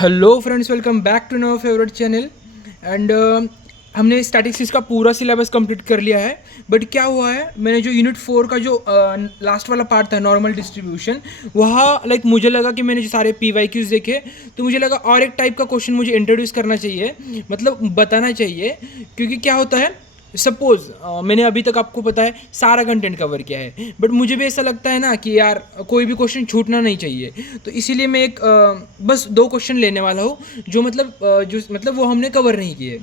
Hello friends, welcome back to our favourite channel. And हमने statistics का पूरा syllabus complete कर लिया है। बट क्या हुआ है, मैंने जो यूनिट 4 का जो लास्ट वाला पार्ट था नॉर्मल डिस्ट्रीब्यूशन, वहाँ लाइक मुझे लगा कि मैंने जो सारे PYQs देखे तो मुझे लगा और एक टाइप का क्वेश्चन मुझे इंट्रोड्यूस करना चाहिए, मतलब बताना चाहिए। क्योंकि क्या होता है, सपोज मैंने अभी तक आपको पता है सारा कंटेंट कवर किया है, बट मुझे भी ऐसा लगता है ना कि यार कोई भी क्वेश्चन छूटना नहीं चाहिए। तो इसीलिए मैं एक बस 2 क्वेश्चन लेने वाला हूँ जो मतलब वो हमने कवर नहीं किए।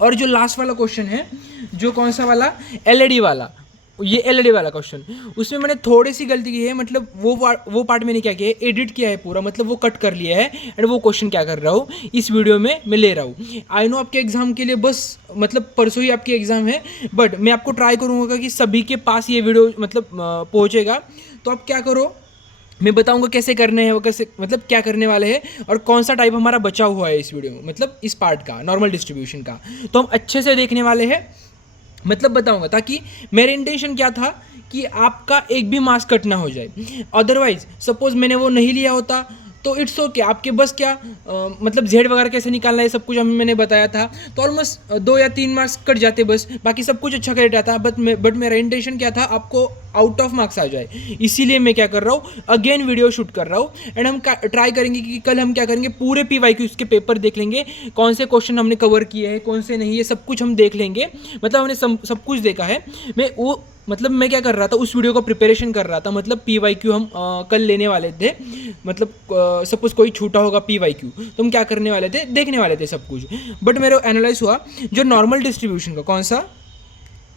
और जो लास्ट वाला क्वेश्चन है, जो कौन सा वाला, LED वाला, ये LED वाला क्वेश्चन, उसमें मैंने थोड़ी सी गलती की है। मतलब वो पार्ट मैंने क्या किया है, एडिट किया है पूरा, मतलब वो कट कर लिया है। एंड वो क्वेश्चन क्या कर रहा हूँ इस वीडियो में मैं ले रहा हूँ। आई नो आपके एग्जाम के लिए बस मतलब परसों ही आपकी एग्ज़ाम है, बट मैं आपको ट्राई करूँगा कि सभी के पास ये वीडियो मतलब पहुँचेगा। तो आप क्या करो, मैं बताऊंगा कैसे करने हैं वो, कैसे मतलब क्या करने वाले हैं और कौन सा टाइप हमारा बचा हुआ है इस वीडियो में, मतलब इस पार्ट का नॉर्मल डिस्ट्रीब्यूशन का। तो हम अच्छे से देखने वाले हैं, मतलब बताऊंगा, ताकि मेरे इंटेंशन क्या था कि आपका एक भी मार्क्स कट ना हो जाए। अदरवाइज सपोज मैंने वो नहीं लिया होता तो इट्स ओके, आपके बस क्या मतलब जेड वगैरह कैसे निकालना है सब कुछ हमें मैंने बताया था, तो ऑलमोस्ट 2 या 3 मार्क्स कट जाते बस, बाकी सब कुछ अच्छा कर जाता। बट मेरा इंटेंशन क्या था, आपको आउट ऑफ मार्क्स आ जाए। इसीलिए मैं क्या कर रहा हूँ, अगेन वीडियो शूट कर रहा हूँ। एंड हम ट्राई करेंगे कि कल हम क्या करेंगे, पूरे PYQs के पेपर देख लेंगे, कौन से क्वेश्चन हमने कवर किए हैं, कौन से नहीं, ये सब कुछ हम देख लेंगे। मतलब हमने सब कुछ देखा है। मैं क्या कर रहा था, उस वीडियो का प्रिपरेशन कर रहा था। मतलब PYQ हम कल लेने वाले थे, मतलब सपोज कोई छूटा होगा PYQ तो हम क्या करने वाले थे, देखने वाले थे सब कुछ। बट मेरा एनालाइज हुआ जो नॉर्मल डिस्ट्रीब्यूशन का, कौन सा,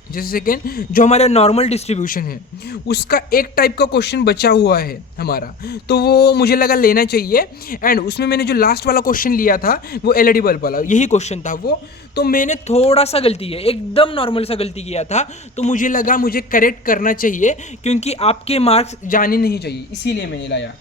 जैसे सेकेंड, जो हमारा नॉर्मल डिस्ट्रीब्यूशन है उसका एक टाइप का क्वेश्चन बचा हुआ है हमारा, तो वो मुझे लगा लेना चाहिए। एंड उसमें मैंने जो लास्ट वाला क्वेश्चन लिया था वो LED बल्ब वाला यही क्वेश्चन था वो, तो मैंने थोड़ा सा गलती है, एकदम नॉर्मल सा गलती किया था। तो मुझे लगा मुझे करेक्ट करना चाहिए, क्योंकि आपके मार्क्स जाने नहीं चाहिए, इसीलिए मैंने लाया।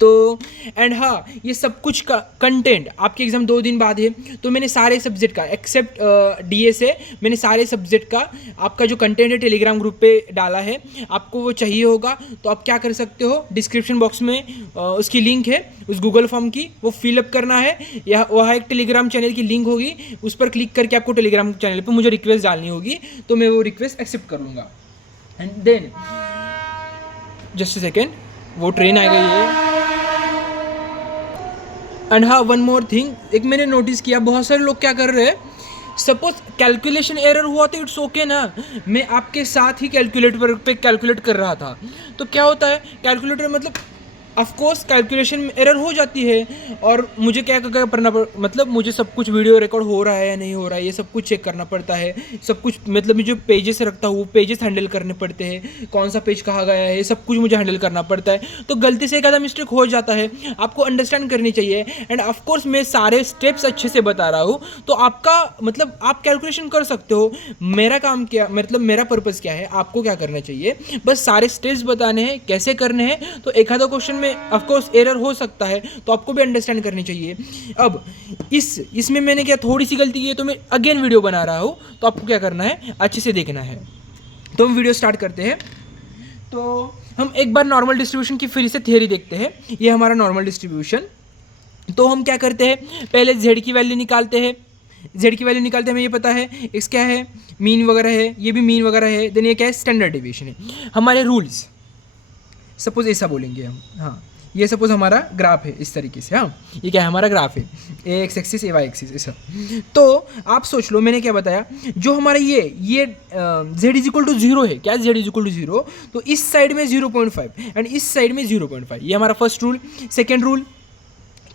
तो एंड हाँ, ये सब कुछ का कंटेंट आपके एग्ज़ाम 2 दिन बाद है, तो मैंने सारे सब्जेक्ट का एक्सेप्ट DSA, मैंने सारे सब्जेक्ट का आपका जो कंटेंट है टेलीग्राम ग्रुप पे डाला है। आपको वो चाहिए होगा तो आप क्या कर सकते हो, डिस्क्रिप्शन बॉक्स में उसकी लिंक है, उस गूगल फॉर्म की, वो फिलअप करना है। या वहाँ एक टेलीग्राम चैनल की लिंक होगी, उस पर क्लिक करके आपको टेलीग्राम चैनल पर मुझे रिक्वेस्ट डालनी होगी, तो मैं वो रिक्वेस्ट एक्सेप्ट कर लूँगा। एंड देन जस्ट सेकेंड, वो ट्रेन आ गई है। एंड हाँ, वन मोर थिंग, एक मैंने नोटिस किया बहुत सारे लोग क्या कर रहे हैं, सपोज कैलकुलेशन एरर हुआ तो इट्स ओके ना, मैं आपके साथ ही कैलकुलेटर पे कैलकुलेट कर रहा था। तो क्या होता है, कैलकुलेटर मतलब ऑफकोर्स कैलकुलेशन में एरर हो जाती है, और मुझे क्या करना मतलब मुझे सब कुछ वीडियो रिकॉर्ड हो रहा है या नहीं हो रहा है ये सब कुछ चेक करना पड़ता है। सब कुछ मतलब मैं जो पेजेस रखता हूँ, पेजेस हैंडल करने पड़ते हैं, कौन सा पेज कहाँ गया है, ये सब कुछ मुझे हैंडल करना पड़ता है। तो गलती से एक आधा मिस्टेक हो जाता है, आपको अंडरस्टैंड करनी चाहिए। एंड ऑफकोर्स मैं सारे स्टेप्स अच्छे से बता रहा हूँ, तो आपका मतलब आप कैलकुलेशन कर सकते हो। मेरा काम क्या, मतलब मेरा पर्पज़ क्या है, आपको क्या करना चाहिए, बस सारे स्टेप्स बताने हैं कैसे करने हैं। तो एक आधा क्वेश्चन ऑफ कोर्स एरर हो सकता है, तो आपको भी अंडरस्टैंड करनी चाहिए। अब इसमें मैंने क्या थोड़ी सी गलती की है, तो मैं अगेन वीडियो बना रहा हूँ, तो आपको क्या करना है, अच्छे से देखना है। तो हम वीडियो स्टार्ट करते हैं। तो हम एक बार नॉर्मल डिस्ट्रीब्यूशन की फिर से थियरी देखते हैं। ये हमारा नॉर्मल डिस्ट्रीब्यूशन, तो हम क्या करते हैं, पहले Z की वैल्यू निकालते हैं। Z की वैल्यू निकालते हैं, हमें ये पता है x क्या है, मीन वगैरह है, ये भी मीन वगैरह है। देन ये क्या है, स्टैंडर्ड डिविएशन है। हमारे रूल्स सपोज ऐसा बोलेंगे हम, हाँ ये सपोज हमारा ग्राफ है इस तरीके से, हाँ ये क्या है, हमारा ग्राफ है, AX एक्सिस AY एक्सिस ऐसा। तो आप सोच लो मैंने क्या बताया, जो हमारा ये Z इज इक्वल टू 0 है, क्या Z इज इक्वल टू 0, तो इस साइड में 0.5 एंड इस साइड में 0.5, ये हमारा फर्स्ट रूल। सेकेंड रूल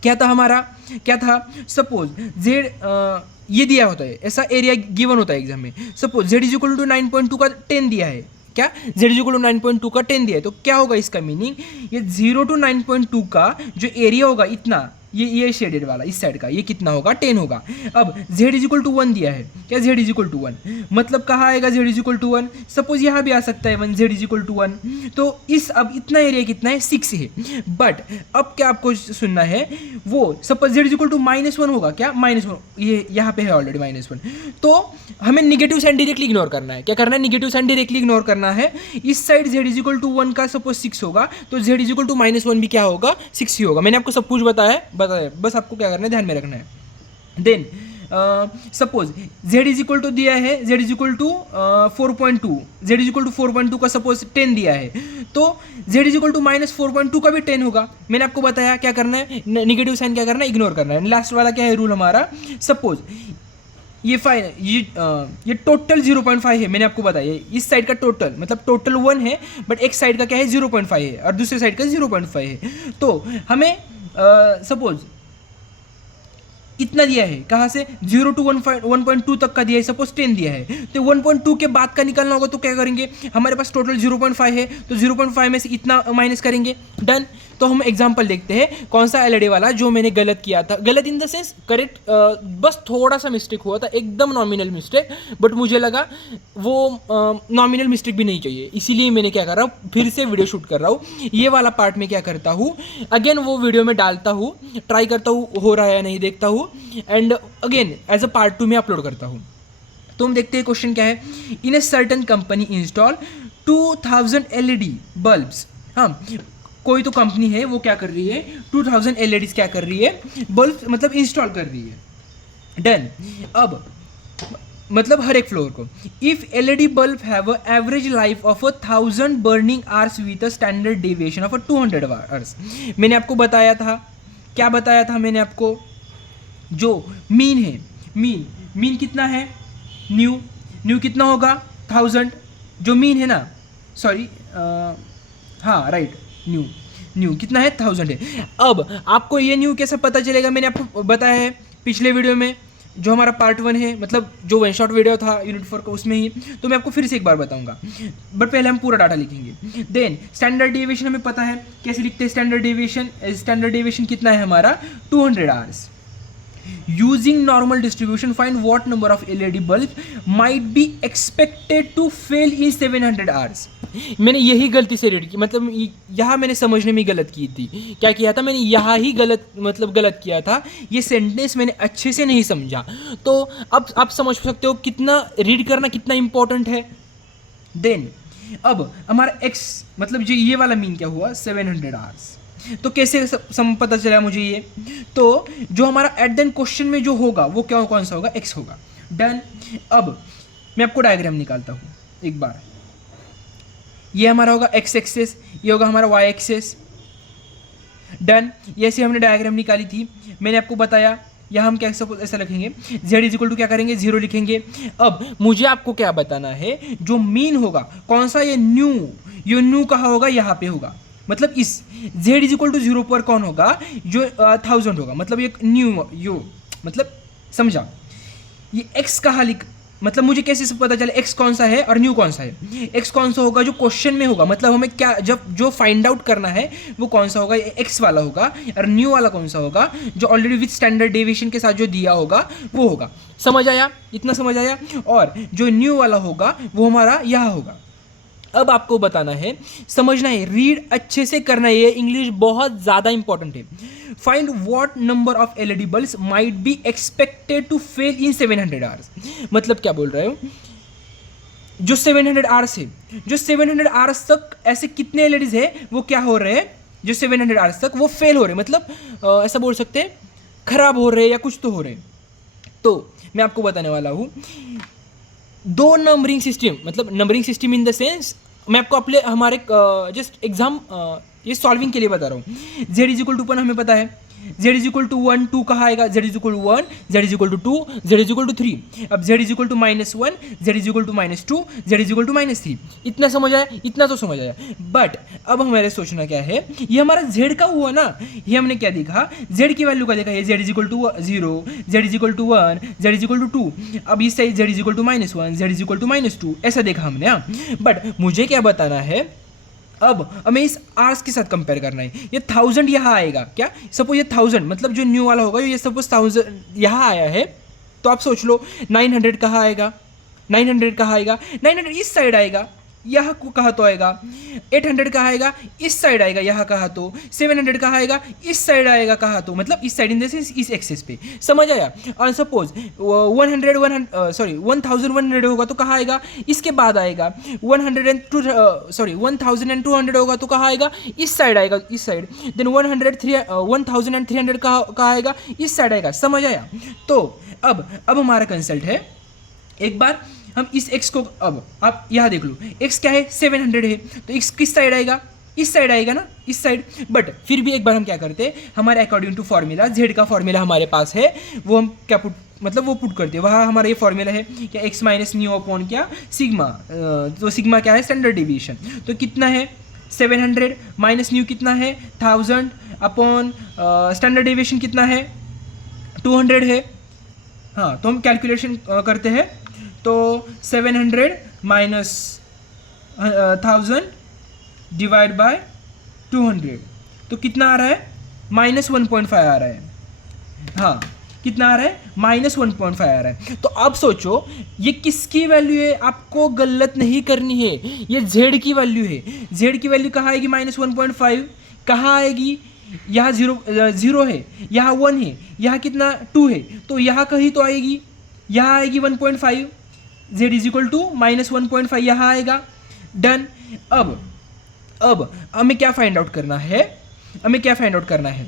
क्या था हमारा, क्या था, सपोज Z ये दिया होता है, ऐसा एरिया गिवन होता है एग्जाम में। Suppose Z is equal to 9.2 का 10 दिया है, क्या Z इज इक्वल टू 9.2 का 10 दिया है, तो क्या होगा इसका मीनिंग, ये 0 to 9.2 का जो एरिया होगा इतना, ये शेडेड वाला इस साइड का, ये कितना होगा, 10 होगा। अब Z इज इक्वल टू 1 दिया है, क्या Z इज इक्वल टू 1, मतलब कहाँ आएगा Z is equal to 1, suppose यहाँ भी आ सकता है 1, Z इज इक्वल टू 1। तो इस अब इतना एरिया कितना है, 6 है। बट अब क्या आपको सुनना है, वो suppose Z is equal to -1 होगा, क्या -1, ये यहाँ पे है ऑलरेडी -1, तो हमें निगेटिव साइन डायरेक्टली इग्नोर करना है। क्या करना है, निगेटिव साइन डायरेक्टली इग्नोर करना है। इस side Z is equal to 1 का सपोज 6 होगा, तो Z इज इक्वल टू -1 भी क्या होगा, 6 ही होगा। मैंने आपको सब कुछ बताया है, बस आपको क्या करना है, ध्यान में रखना है। Then suppose z is equal to दिया है, z is equal to 4.2, z is equal to 4.2 का सपोज 10 दिया है, तो z इज इक्वल टू -4.2 का भी 10 होगा। मैंने आपको बताया क्या करना है, निगेटिव साइन क्या करना है, इग्नोर करना है। लास्ट वाला क्या है रूल हमारा, सपोज ये टोटल 0.5 है, मैंने आपको बताया इस साइड का टोटल मतलब टोटल 1 है, बट एक साइड का क्या है 0.5 है और दूसरे साइड का 0.5 है। तो हमें सपोज इतना दिया है, कहाँ से 0 to 1.2 तक का दिया है, सपोज 10 दिया है, तो 1.2 के बाद का निकालना होगा, तो क्या करेंगे, हमारे पास टोटल 0.5 है, तो 0.5 में से इतना माइनस करेंगे, डन। तो हम एग्जांपल देखते हैं कौन सा एलईडी वाला जो मैंने गलत किया था, गलत इन द सेंस करेक्ट, बस थोड़ा सा मिस्टेक हुआ था, एकदम नॉमिनल मिस्टेक, बट मुझे लगा वो नॉमिनल मिस्टेक भी नहीं चाहिए, इसीलिए मैंने क्या कर रहा हूँ, फिर से वीडियो शूट कर रहा हूँ। ये वाला पार्ट में क्या करता हूँ, अगेन वो वीडियो में डालता हूँ, ट्राई करता हूँ हो रहा है या नहीं, देखता हूँ, and again as a part 2 में अपलोड करता हूँ। तो हम देखते हैं क्वेश्चन क्या है, in a certain company install 2000 LED bulbs. हाँ, कोई तो कंपनी है वो क्या कर रही है, 2000 एलईडीज क्या कर रही है, बल्ब मतलब इंस्टॉल कर रही है, डन। अब मतलब हर एक फ्लोर को, if LED bulb have a average life of 1000 burning hours with a standard deviation of 200 hours. मैंने आपको बताया था, क्या बताया था मैंने आपको, जो मीन है, मीन कितना है, न्यू कितना होगा 1000, जो मीन है ना, सॉरी हाँ राइट, न्यू कितना है 1000 है। अब आपको ये न्यू कैसे पता चलेगा, मैंने आपको बताया है पिछले वीडियो में, जो हमारा पार्ट 1 है, मतलब जो वन शॉट वीडियो था यूनिट 4 का, उसमें ही, तो मैं आपको फिर से एक बार बताऊंगा, बट पहले हम पूरा डाटा लिखेंगे। देन स्टैंडर्ड डेविएशन हमें पता है, कैसे लिखते हैं स्टैंडर्ड डेविएशन कितना है हमारा 200 hours. Using normal distribution, find what number of LED bulb might be expected to fail in 700 hours. मैंने यही गलती से रीड की, मतलब यहाँ मैंने समझने में गलत की थी। क्या किया था मैंने, यहाँ ही गलत किया था, ये सेंटेंस मैंने अच्छे से नहीं समझा। तो अब आप समझ सकते हो कितना रीड करना कितना इंपॉर्टेंट है। देन अब हमारा x मतलब जो ये वाला मीन क्या हुआ 700 आवर्स, तो कैसे पता चला मुझे ये, तो जो हमारा एट द एंड क्वेश्चन में जो होगा वो क्या कौन सा होगा, x होगा, डन। अब मैं आपको डायग्राम निकालता हूँ एक बार, ये हमारा होगा x एक्सेस, ये होगा हमारा y एक्सेस, डन। ये से हमने डायग्राम निकाली थी, मैंने आपको बताया, यहाँ हम क्या सपोज ऐसा लिखेंगे, z इज इक्वल टू क्या करेंगे 0 लिखेंगे। अब मुझे आपको क्या बताना है, जो मीन होगा कौन सा, ये न्यू कहाँ होगा, यहाँ पे होगा, मतलब इस z इज इक्वल टू 0 पर कौन होगा, जो 1000 होगा, मतलब ये न्यू मतलब समझा, ये x कहाँ मतलब मुझे कैसे पता चले x कौन सा है और न्यू कौन सा है। x कौन सा होगा जो क्वेश्चन में होगा, मतलब हमें क्या जो फाइंड आउट करना है वो कौन सा होगा, ये x वाला होगा, और न्यू वाला कौन सा होगा, जो ऑलरेडी विथ स्टैंडर्ड डेविएशन के साथ जो दिया होगा वो होगा। समझ आया, इतना समझ आया। और जो न्यू वाला होगा वो हमारा यहाँ होगा। अब आपको बताना है, समझना है, रीड अच्छे से करना है, ये इंग्लिश बहुत ज़्यादा इंपॉर्टेंट है। Find what number of LED bulbs might be expected to fail in 700 hours. मतलब क्या बोल रहे हो, जो 700 आवर्स है, जो 700 आवर्स तक ऐसे कितने एलईडीज है वो क्या हो रहे हैं, जो 700 आवर्स तक वो फेल हो रहे हैं, मतलब ऐसा बोल सकते हैं खराब हो रहे हैं या कुछ तो हो रहे हैं। तो मैं आपको बताने वाला हूँ दो नंबरिंग सिस्टम, मतलब numbering system in the sense, मैं आपको अपने हमारे जस्ट एग्जाम ये सॉल्विंग के लिए बता रहा हूँ। z इज इक्वल टू 1 हमें पता है, z इज इक्वल टू 1, 2 कहाँ आएगा, z is equal to 1, z is equal to 2, z is equal to 3। अब z is equal to -1, z is equal to -2, z is equal to -3। इतना समझ आया, इतना तो समझ आया। बट अब हमारे सोचना क्या है, ये हमारा z का हुआ ना, ये हमने क्या देखा, z की वैल्यू का देखा, ये z is equal to 0, z is equal to 1, z is equal to 2। अब इस side z is equal to -1, z is equal to -2, ऐसा देखा हमने। हाँ, बट मुझे क्या बताना है, अब हमें इस आर्स के साथ कंपेयर करना है। ये 1000 यहाँ आएगा क्या, सपोज ये 1000 मतलब जो न्यू वाला होगा, ये सपोज 1000 यहाँ आया है, तो आप सोच लो 900 कहाँ आएगा, 900 कहाँ आएगा, 900 इस साइड आएगा, यह कहा तो आएगा, 800 कहा आएगा इस साइड आएगा, यह कहा तो 700 कहा आएगा इस साइड आएगा, कहा तो मतलब इस साइड इन द सेंस इस एक्सेस पे, समझ आया। और सपोज 1100 होगा तो कहाँ आएगा, इसके बाद आएगा। 1200 होगा तो कहाँ आएगा, इस साइड आएगा, इस साइड। देन 1300 कहाँ आएगा, इस साइड आएगा, समझ आया। तो अब हमारा कंसल्ट है, एक बार हम इस x को, अब आप यहाँ देख लो x क्या है 700 है, तो x किस साइड आएगा, इस साइड आएगा ना, इस साइड। बट फिर भी एक बार हम क्या करते हैं, हमारे अकॉर्डिंग टू फॉर्मूला z का फॉर्मूला हमारे पास है, वो हम क्या पुट मतलब वो पुट करते हैं, वहाँ हमारा ये फॉर्मूला है क्या, x माइनस न्यू अपॉन क्या सिग्मा, तो सिग्मा क्या है स्टैंडर्ड डिविएशन, तो कितना है 700 माइनस न्यू कितना है 1000 अपॉन स्टैंडर्ड डिविएशन कितना है 200 है। हाँ, तो हम कैलकुलेशन करते हैं, तो 700 माइनस 1000 डिवाइड बाय 200, तो कितना आ रहा है -1.5 आ रहा है। हाँ, कितना आ रहा है -1.5 आ रहा है। तो अब सोचो ये किसकी वैल्यू है, आपको गलत नहीं करनी है, ये z की वैल्यू है। z की वैल्यू कहाँ आएगी, -1.5 कहाँ आएगी, यहाँ 0 है, यहाँ 1 है, यहाँ कितना 2 है, तो यहाँ कहीं तो आएगी, यहाँ आएगी 1.5, z इज इक्वल टू -1.5 यहाँ आएगा। डन। अब हमें क्या फाइंड आउट करना है,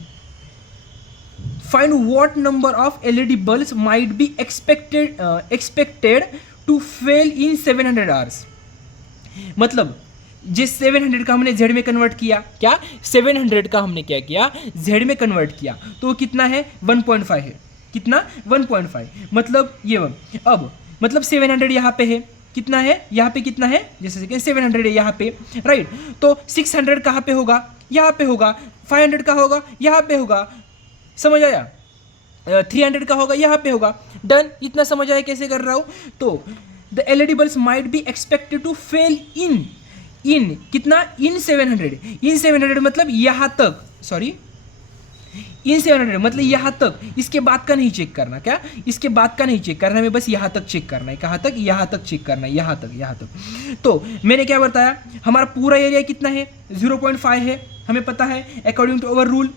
find what number of LED bulbs might be expected to fail in 700 hours. मतलब जिस 700 का हमने z में कन्वर्ट किया, क्या 700 का हमने क्या किया, z में कन्वर्ट किया, तो वो कितना है 1.5 है, कितना 1.5, मतलब ये अब मतलब 700 यहाँ पे है, कितना है यहाँ पे, कितना है जैसे कि 700 है यहाँ पे, राइट। तो 600 कहाँ पे होगा, यहाँ पे होगा, 500 का होगा यहाँ पे होगा, समझ आया, 300 का होगा यहाँ पे होगा। डन। इतना समझ आया कैसे कर रहा हूँ। तो the LED bulbs might be expected to fail in कितना, इन 700 मतलब यहाँ तक, सॉरी इन 700 मतलब यहाँ तक, इसके बाद का नहीं चेक करना, क्या इसके बाद का नहीं चेक करना, हमें बस यहाँ तक चेक करना है, कहाँ तक, यहाँ तक चेक करना है, यहाँ तक। तो मैंने क्या बताया, हमारा पूरा एरिया कितना है 0.5 है, हमें पता है अकॉर्डिंग टू अवर रूल।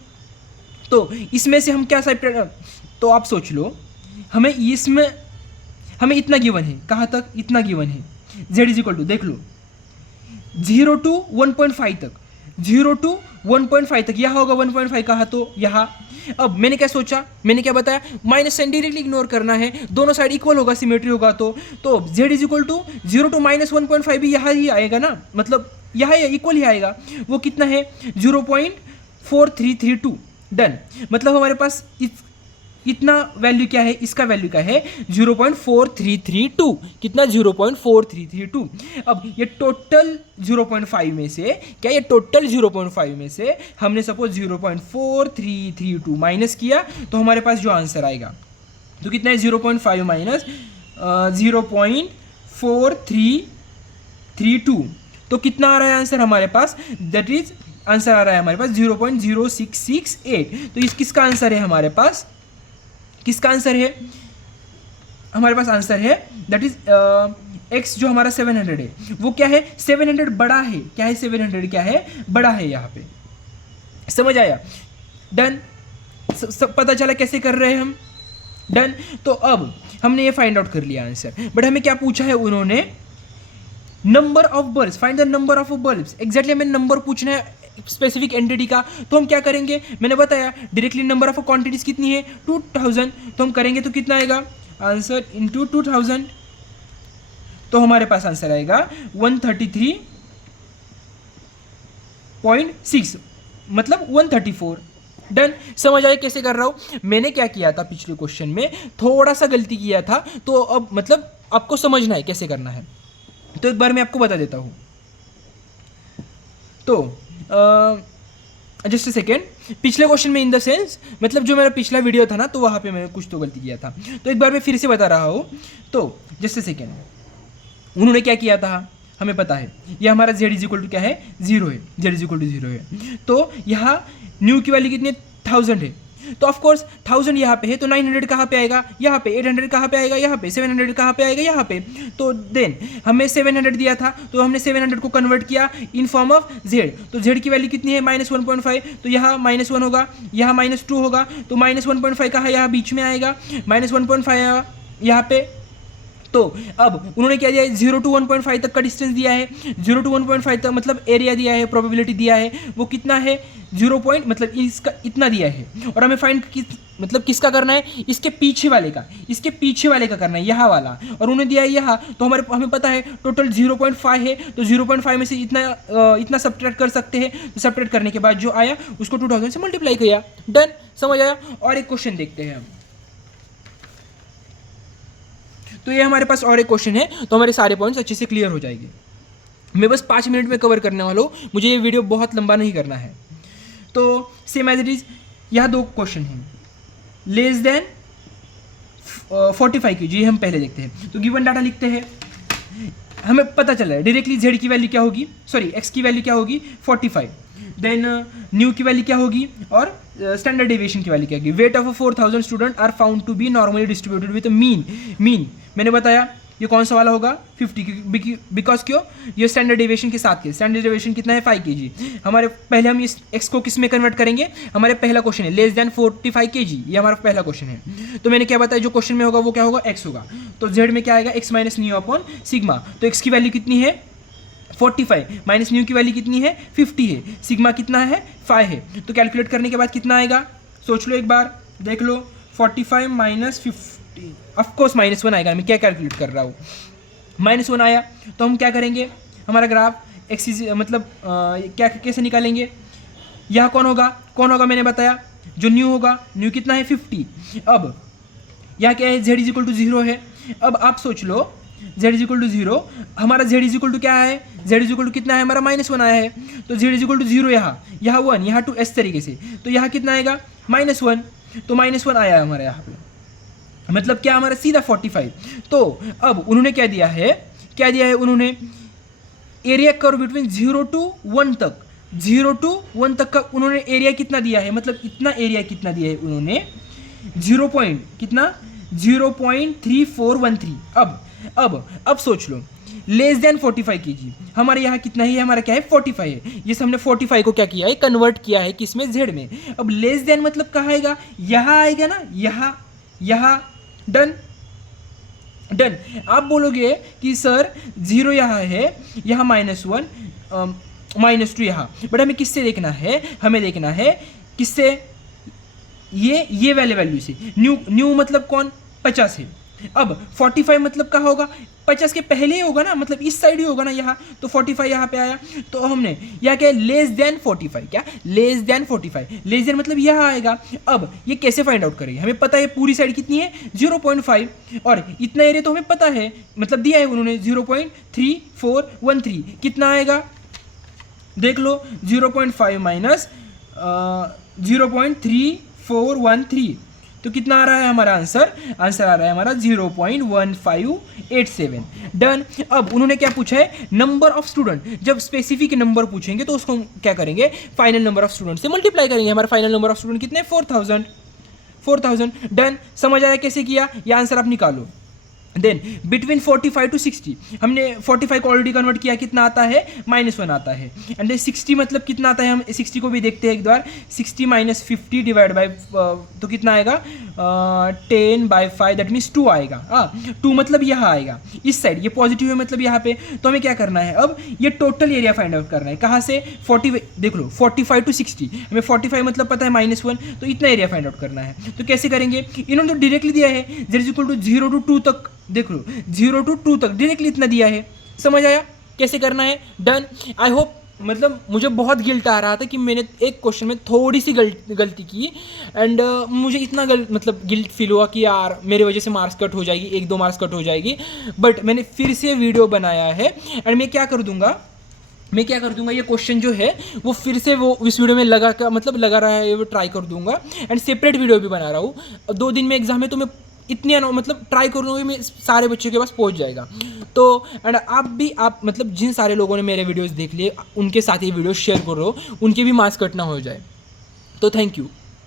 तो इसमें से हम क्या सेपरेट, तो आप सोच लो, हमें इतना गिवन है, कहाँ तक, इतना गिवन है, z इज इक्वल टू देख लो 0 to 1.5 तक, 0 to 1.5 तक, यहाँ होगा 1.5 कहा तो यहाँ। अब मैंने क्या सोचा, मैंने क्या बताया, माइनस साइन डायरेक्टली इग्नोर करना है, दोनों साइड इक्वल होगा, सिमेट्री होगा, तो z is equal to 0 to -1.5 भी यहाँ ही आएगा ना, मतलब यहाँ इक्वल ही आएगा। वो कितना है 0.4332। डन। मतलब हमारे पास इतना वैल्यू क्या है, इसका वैल्यू क्या है 0.4332, कितना 0.4332। अब ये टोटल 0.5 में से क्या, ये टोटल 0.5 में से हमने सपोज 0.4332 माइनस किया, तो हमारे पास जो आंसर आएगा तो कितना है 0.5 माइनस 0.4332, तो कितना आ रहा है आंसर हमारे पास, दैट इज आंसर आ रहा है हमारे पास 0.0668। तो इस किसका आंसर है हमारे पास, किसका आंसर है हमारे पास, आंसर है दैट इज x जो हमारा 700 है, वो क्या है 700 बड़ा है, क्या है 700 क्या है बड़ा है यहाँ पे, समझ आया। डन। सब पता चला कैसे कर रहे हैं हम। डन। तो अब हमने ये फाइंड आउट कर लिया आंसर, बट हमें क्या पूछा है उन्होंने, number of bulbs, find the number of bulbs. Exactly हमें नंबर पूछना है स्पेसिफिक एंटिटी का, तो हम क्या करेंगे, मैंने बताया डायरेक्टली नंबर ऑफ क्वांटिटीज कितनी है 2000, तो हम करेंगे तो कितना आएगा आंसर इनटू 2000, तो हमारे पास आंसर आएगा 133.6 मतलब 134। डन। समझ आए कैसे कर रहा हूँ। मैंने क्या किया था पिछले क्वेश्चन में, थोड़ा सा गलती किया था, तो अब मतलब आपको समझना है कैसे करना है, तो एक बार मैं आपको बता देता हूँ। तो जस्ट सेकेंड, पिछले क्वेश्चन में इन द सेंस मतलब जो मेरा पिछला वीडियो था ना, तो वहाँ पे मैंने कुछ तो गलती किया था, तो एक बार मैं फिर से बता रहा हूँ। तो जस्ट सेकेंड, उन्होंने क्या किया था हमें पता है, ये हमारा z इज इक्वल टू क्या है 0 है, z इज इक्वल टू 0 है। तो यहाँ न्यू की वैल्यू कितनी 1000 है, तो ऑफकोर्स 1000 यहाँ पे है, तो 900 कहाँ पे आएगा, यहाँ पे 800 कहाँ पे आएगा, यहाँ पे 700 कहाँ पे आएगा, यहाँ पे। तो देन हमें 700 दिया था, तो हमने 700 को कन्वर्ट किया इन फॉर्म ऑफ z। तो z की वैल्यू कितनी है, -1.5, तो यहाँ -1 होगा, यहाँ -2 होगा, तो -1.5 कहाँ यहाँ बीच में आएगा, -1.5 यहाँ पे। तो अब उन्होंने क्या दिया है, 0 to 1.5 तक का डिस्टेंस दिया है, 0 to 1.5 तक मतलब एरिया दिया है, प्रोबेबिलिटी दिया है, वो कितना है 0 पॉइंट मतलब इसका इतना दिया है। और हमें फाइंड मतलब किसका करना है, इसके पीछे वाले का, इसके पीछे वाले का करना है, यहाँ वाला। और उन्होंने दिया है यहाँ, तो हमें पता है टोटल 0.5 है, तो 0.5 में से इतना सब्ट्रैक्ट कर सकते हैं। तो सब्ट्रैक्ट करने के बाद जो आया उसको 2000 से मल्टीप्लाई किया, डन, समझ आया। और एक क्वेश्चन देखते हैं हम। तो ये हमारे पास और एक क्वेश्चन है, तो हमारे सारे पॉइंट्स अच्छे से क्लियर हो जाएंगे। मैं बस 5 मिनट में कवर करने वाला हूँ, मुझे ये वीडियो बहुत लंबा नहीं करना है। तो सेम एज इट इज यहाँ 2 क्वेश्चन हैं, लेस देन 45 kg, ये हम पहले देखते हैं। तो गिवन डाटा लिखते हैं, हमें पता चला है डायरेक्टली z की वैल्यू क्या होगी, सॉरी x की वैल्यू क्या होगी 45, देन न्यू की वैल्यू क्या होगी और स्टैंडर्ड डेविएशन की वैल्यू क्या होगी। Weight of 4000 student are found to be normally distributed with mean मैंने बताया ये कौन सा वाला होगा 50, बिकॉज क्यों, ये स्टैंडर्ड डेविएशन के साथ के, स्टैंडर्ड डेविएशन कितना है 5 kg। हमारे पहले हम इस x को किस में कन्वर्ट करेंगे, हमारे पहला क्वेश्चन है लेस देन 45 kg, ये हमारा पहला क्वेश्चन है। तो मैंने क्या बताया, जो क्वेश्चन में होगा वो क्या होगा x होगा, तो z में क्या आएगा x minus new upon sigma. तो x की वैल्यू कितनी है 45 माइनस न्यू की वैल्यू कितनी है 50 है, सिग्मा कितना है 5 है। तो कैलकुलेट करने के बाद कितना आएगा, सोच लो एक बार, देख लो 45 माइनस 50, ऑफकोर्स -1 आएगा, मैं क्या कैलकुलेट कर रहा हूँ, -1 आया। तो हम क्या करेंगे, हमारा ग्राफ एक्सिस मतलब क्या कैसे निकालेंगे, यह कौन होगा मैंने बताया, जो न्यू होगा, न्यू कितना है 50। अब यहाँ क्या है z इज इक्वल टू 0 है। अब आप सोच लो z इज इक्वल टू 0, हमारा z इज इक्वल टू क्या है, z इज इक्वल टू कितना है हमारा -1 आया है, तो z इज इक्वल टू 0 यहाँ 1, यहाँ 2 इस तरीके से, तो यहाँ कितना आएगा -1, तो -1 आया हमारा यहाँ पे, मतलब क्या हमारा सीधा 45। तो अब उन्होंने क्या दिया है उन्होंने एरिया कर्व बिटवीन 0 to 1 तक, 0 to 1 तक का उन्होंने एरिया कितना दिया है, मतलब इतना एरिया कितना दिया है उन्होंने 0.3413। अब सोच लो लेस देन 45 kg, हमारे यहाँ कितना है, हमारा क्या है 45 है, ये हमने 45 को क्या किया है कन्वर्ट किया है किसमें z में। अब लेस देन मतलब कहाँ आएगा, यहाँ आएगा ना, यहाँ डन। आप बोलोगे कि सर 0 यहाँ है, यहाँ -1 -2 यहाँ, बट हमें किससे देखना है, हमें देखना है किससे, ये वाले वैल्यू से। न्यू मतलब कौन 50 है। अब 45 मतलब कहाँ होगा, 50 के पहले ही होगा ना, मतलब इस साइड ही होगा ना यहाँ, तो 45 यहाँ पे आया। तो हमने यहाँ क्या लेस देन 45, क्या लेस देन 45, लेस देन मतलब यहाँ आएगा। अब ये कैसे फाइंड आउट करेंगे, हमें पता है पूरी साइड कितनी है 0.5, और इतना एरिया तो हमें पता है, मतलब दिया है उन्होंने 0.3413, कितना आएगा देख लो, 0.5 माइनस 0.3413, तो कितना आ रहा है हमारा आंसर आ रहा है हमारा 0.1587। डन। अब उन्होंने क्या पूछा है, नंबर ऑफ स्टूडेंट। जब स्पेसिफिक नंबर पूछेंगे तो उसको हम क्या करेंगे, फाइनल नंबर ऑफ स्टूडेंट से मल्टीप्लाई करेंगे। हमारा फाइनल नंबर ऑफ स्टूडेंट कितने 4000। डन। समझ आया कैसे किया, ये आंसर आप निकालो। देन बिटवीन 45 to 60, हमने 45 को ऑलरेडी कन्वर्ट किया, कितना आता है -1 आता है। एंड देन 60 मतलब कितना आता है, हम 60 को भी देखते हैं एक बार, 60 माइनस 50 डिवाइड बाई, तो कितना आएगा 10/5, दैट मीन्स 2 आएगा। 2 मतलब यहाँ आएगा इस साइड, ये पॉजिटिव है मतलब यहाँ पे। तो हमें क्या करना है, अब ये टोटल एरिया फाइंड आउट करना है, कहाँ से 40, देख लो 45 to 60, हमें 45 मतलब पता है -1, तो इतना एरिया फाइंड आउट करना है। तो कैसे करेंगे, इन्होंने तो डायरेक्टली दिया है z = 0 to 2 तक, देख लो 0 to 2 तक डायरेक्टली इतना दिया है। समझ आया कैसे करना है। डन। आई होप, मतलब मुझे बहुत गिल्ट आ रहा था कि मैंने एक क्वेश्चन में थोड़ी सी गलती की, एंड मुझे इतना मतलब गिल्ट फील हुआ कि यार मेरे वजह से मार्क्स कट हो जाएगी, 1-2 मार्क्स कट हो जाएगी। बट मैंने फिर से वीडियो बनाया है, एंड मैं क्या कर दूंगा, ये क्वेश्चन जो है वो फिर से वो इस वीडियो में लगा रहा है, वो ट्राई कर दूंगा, एंड सेपरेट वीडियो भी बना रहा हूँ। 2 दिन में एग्जाम है, तो मैं इतनी मतलब ट्राई करूँगा मैं सारे बच्चों के पास पहुँच जाएगा। तो एंड आप मतलब जिन सारे लोगों ने मेरे वीडियोस देख लिए, उनके साथ ये वीडियो शेयर करो, उनके भी मार्क्स कट ना हो जाए। तो थैंक यू।